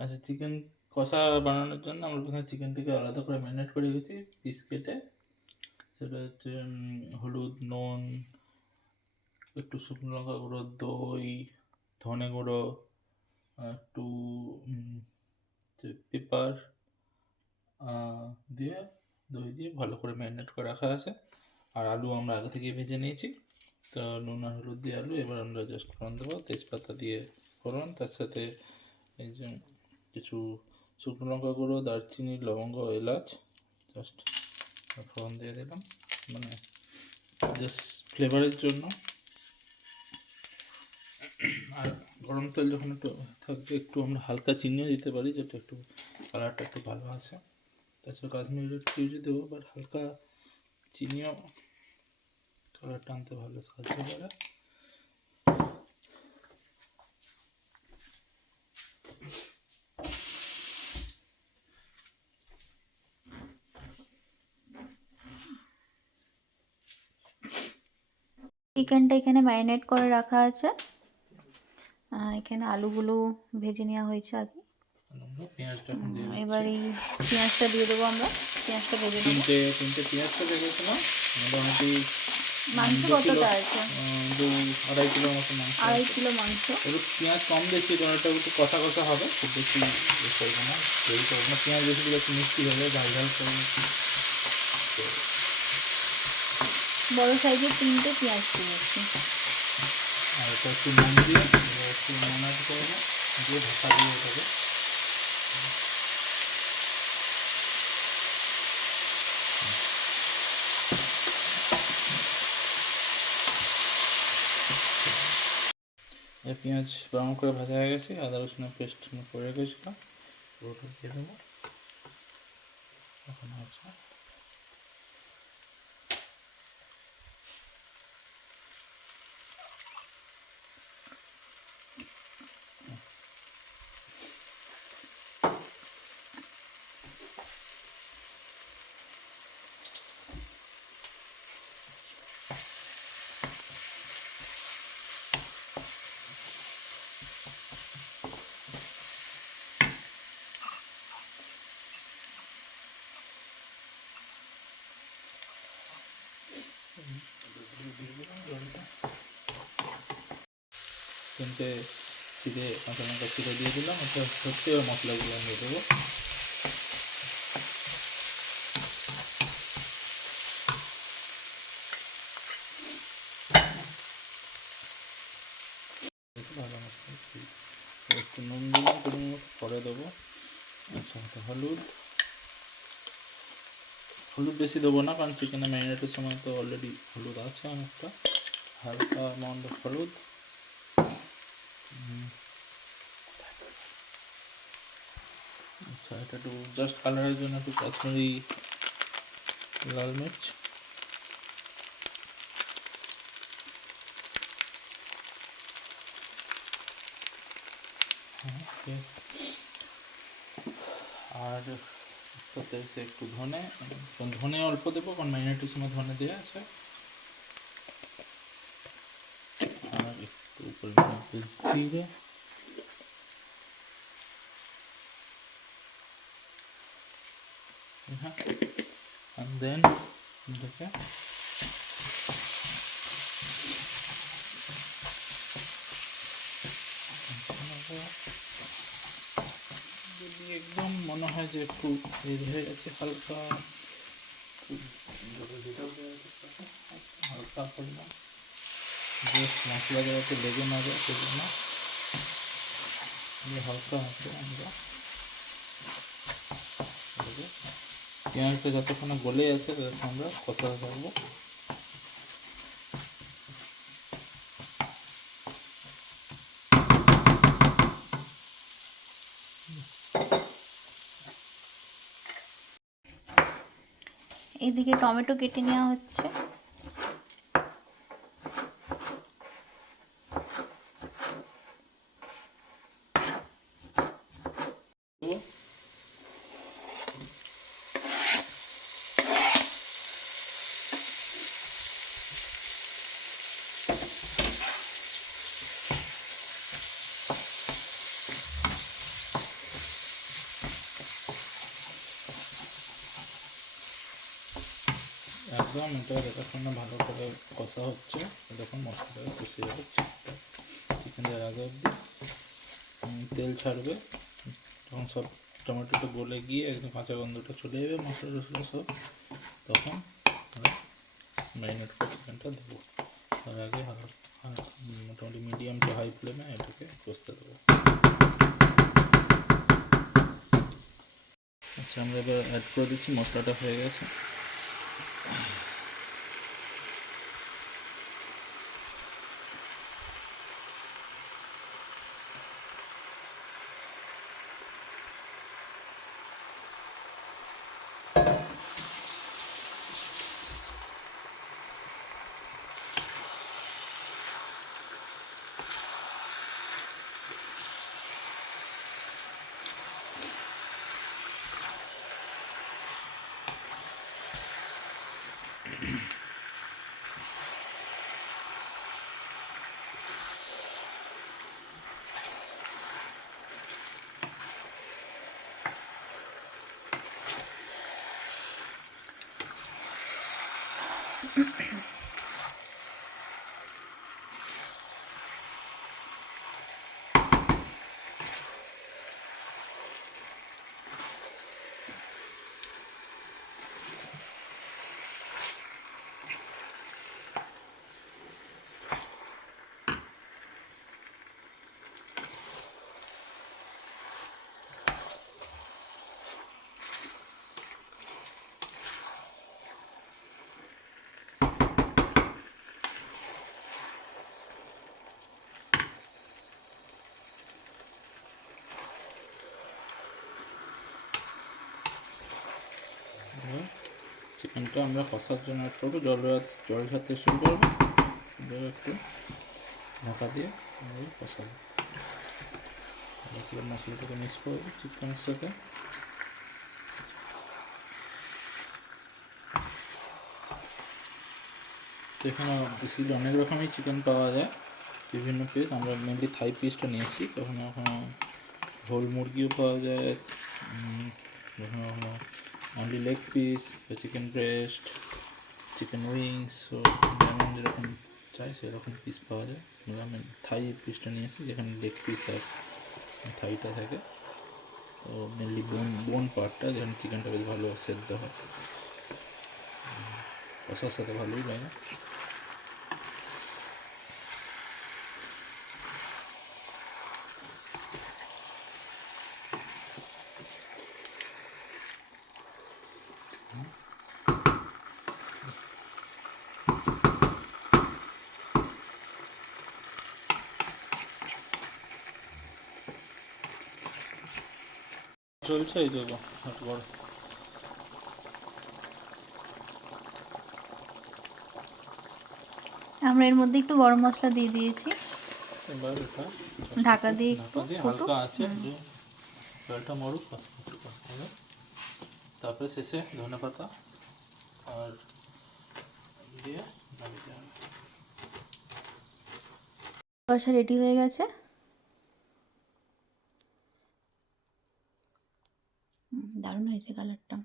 আচ্ছা, চিকেন কষা বানানোর জন্য আমরা প্রথমে চিকেনটাকে আলাদা করে ম্যারিনেট করে রেখেছি পিস কেটে। সেটা হচ্ছে হলুদ, নুন, একটু শুকনো লঙ্কা গুঁড়ো, দই, ধনে গুঁড়ো, একটু পেপার দিয়ে, দই দিয়ে ভালো করে ম্যারিনেট করে রাখা আছে। আর আলু আমরা আগে থেকেই ভেজে নিয়েছি। তো নুন আর হলুদ দিয়ে আলু, এবার আমরা জাস্ট ফোড়ন দেবো তেজপাতা দিয়ে ফোড়ন, তার সাথে এই যে কিছু শুকনো লঙ্কা গুঁড়ো, দারচিনি, লবঙ্গ, এলাচ জাস্ট ফোড়ন দিয়ে দিলাম, মানে জাস্ট ফ্লেভারের জন্য। আর গরম তেল যখন একটু থাকবে, একটু আমরা হালকা চিনিও দিতে পারি, যেটা একটু কালারটা একটু ভালো আসে। তাছাড়া কাশ্মীরি রেড চিলি দেবো, বাট হালকা চিনিও কালারটা আনতে ভালো সাহায্য করে। চিকেনটা এখানে ম্যারিনেট করে রাখা আছে। এখানে আলুগুলো ভেজে নেওয়া হয়েছে আগে। পেঁয়াজটা এখন দিয়ে এবার দিচ্ছি। এই পেঁয়াজটা দিয়ে দেবো আমরা। পেঁয়াজটা ভেজে নেবো। তিনটে পেঁয়াজটা দেখেছিলাম, মোটামুটি মাংস 2 কিলো, কতটা আছে? 2-2.5 কিলোর মতো মাংস 2.5 আছে। কিলো মাংস। একটু পেঁয়াজ কম দিচ্ছি কারণ এটা একটু কষা কষা হবে, খুব বেশি করবো না, তৈরি করবো না। পেঁয়াজ বেশি দিলে একটু মিষ্টি হবে, ঝাল ঝাল করবো। বড় সাইজের 3টে পেঁয়াজ দিয়েছি। আর এটা একটু নুন দিয়ে একটু ম্যারিনেট করবো, দিয়ে ঢাকা দিয়ে এটাকে। পেঁয়াজ ব্রাউন করে ভাজা হয়ে গেছে, আদা রসুনের পেস্ট করে রেখেছিলাম, পুরোটা দিয়ে দেবো এখন। আচ্ছা, তিনটে চিড়ে কাঁচা লঙ্কা চিড়ে দিয়ে দিলাম, এটা হচ্ছে মশলাগুলো দিয়ে দেবো। ভালো মশলা একটু নুন দিলাম, পরে দেবো। আচ্ছা, হলুদ বেশি দেবো না, কারণ চিকেনে ম্যারিনেটের সময় তো অলরেডি হলুদ আছে অনেকটা। হালকা অ্যামাউন্ট অফ হলুদ। আচ্ছা, এটা একটু জাস্ট কালারের জন্য একটু কাশ্মীরি লাল মির্চ। আর সাথে একটু ধনে অল্প দেবো, কারণ ম্যারিনেটের সময় ধনে দেওয়া আছে। আর একটু পরিমাণ জিরে। হ্যাঁ, and then এটাকে যদি একদম মনে হয় যে একটু হয়ে গেছে, হালকা হালকা পরিমাণ জাস্ট মশলা দেওয়াতে লেগে না যায় সেজন্য হালকা আছে আমরা পেঁয়াজটা যতক্ষণ গলে আছে ততক্ষণ আমরা কষাতে থাকবো। এদিকে টমেটো কেটে নেওয়া হচ্ছে। একদম এটা দেখার না ভালো করে কষা হচ্ছে, যখন মশলাটা কষে যাবে চিকেন দেওয়ার আগে অবধি তেল ছাড়বে, তখন সব টমেটোটা গলে গিয়ে একদম কাঁচা গন্ধটা চলে যাবে মশলা টশলা সব, তখন ম্যারিনেট করে চিকেনটা দেবো। তার আগে মোটামুটি মিডিয়াম টু হাই ফ্লেমে এটাকে কষতে দেবো। আচ্ছা, আমরা এবার অ্যাড করে দিচ্ছি, মশলাটা হয়ে গেছে। চিকেনটা আমরা কষার জন্য অ্যাড করবো, জল ছাড়তে শুরু করবো, একটু ঢাকা দিয়ে কষাবো, মশলাটাকে মিক্স করবো চিকেনের সাথে। তো এখানে বেসিক্যালি অনেক রকমই চিকেন পাওয়া যায়, বিভিন্ন পিস। আমরা মেনলি থাই পিসটা নিয়েছি, কখনো কখনো হোল মুরগিও পাওয়া যায়, কখনো কখনো অনলি লেগ পিস বা চিকেন ব্রেস্ট, চিকেন উইংস, যেমন যেরকম চাই সেরকম পিস পাওয়া যায়। আমি থাই পিসটা নিয়েছি, যেখানে লেগ পিস আর থাইটা থাকে। তো মেনলি বোন পার্টটা, যেখানে চিকেনটা বেশ ভালো সেদ্ধ হয়, কষার সাথে ভালোই লাগে। চলছে এই দেবো একটু বড়। আমরা এর মধ্যে একটু গরম মশলা দিয়ে দিয়েছি, এবার এটা ঢাকা দিয়ে একটু ফুটুক। হালকা আছে জলটা মরুক, তারপরে শেষে ধনে পাতা আর দিয়ে নামিয়ে দেওয়া। কষা রেডি হয়ে গেছে। দারুণ হয়েছে কালারটা।